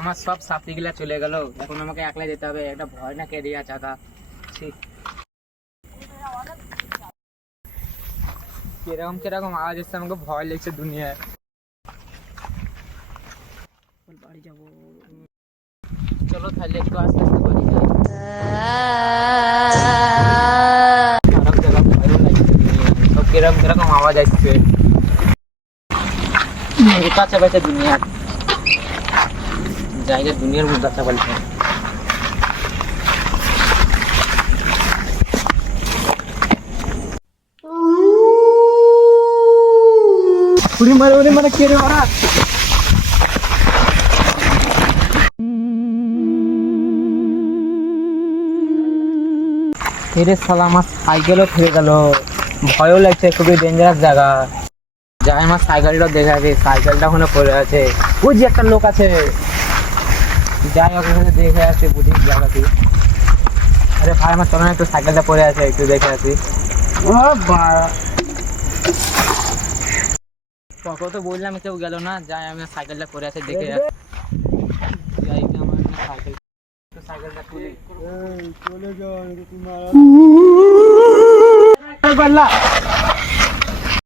আমার সব সাথী গুলা চলে গেল, এখন আমাকে একলা যেতে হবে। একটা ভয় না কেড়ে চাকা। কিরকম কিরকম আওয়াজ এসছে, আমাকে ভয় লাগছে দুনিয়ায়। বাড়ি যাবো, চলো তাহলে একটু আস্তে আস্তে বাড়ি যাই। কিরকম কিরকম আওয়াজ আসছে, কাছে কাছে দুনিয়া জায়গা, দুনিয়ার মধ্যে কাছে বলছে। মারে কে রে ওরা? ফিরে সালা, আমার সাইকেলও ফিরে গেল। ভয়ও লাগছে, খুবই ডেঞ্জারাস জায়গা। যাই, আমার সাইকেলটা দেখে আছে, সাইকেলটা ওখানে পড়ে আছে। ওই যে একটা লোক আছে, যাই ওখানে দেখে আসে, বুঝি জায়গাটি। আরে ভাই, আমার চলো না, একটু সাইকেলটা পড়ে আছে, একটু দেখে আসি। কত তো বললাম, কেউ গেল না। যাই, আমি সাইকেলটা পড়ে আছে দেখে যাই। আমার সাইকেল, সাইকেলটা তুলি। চলে যাও।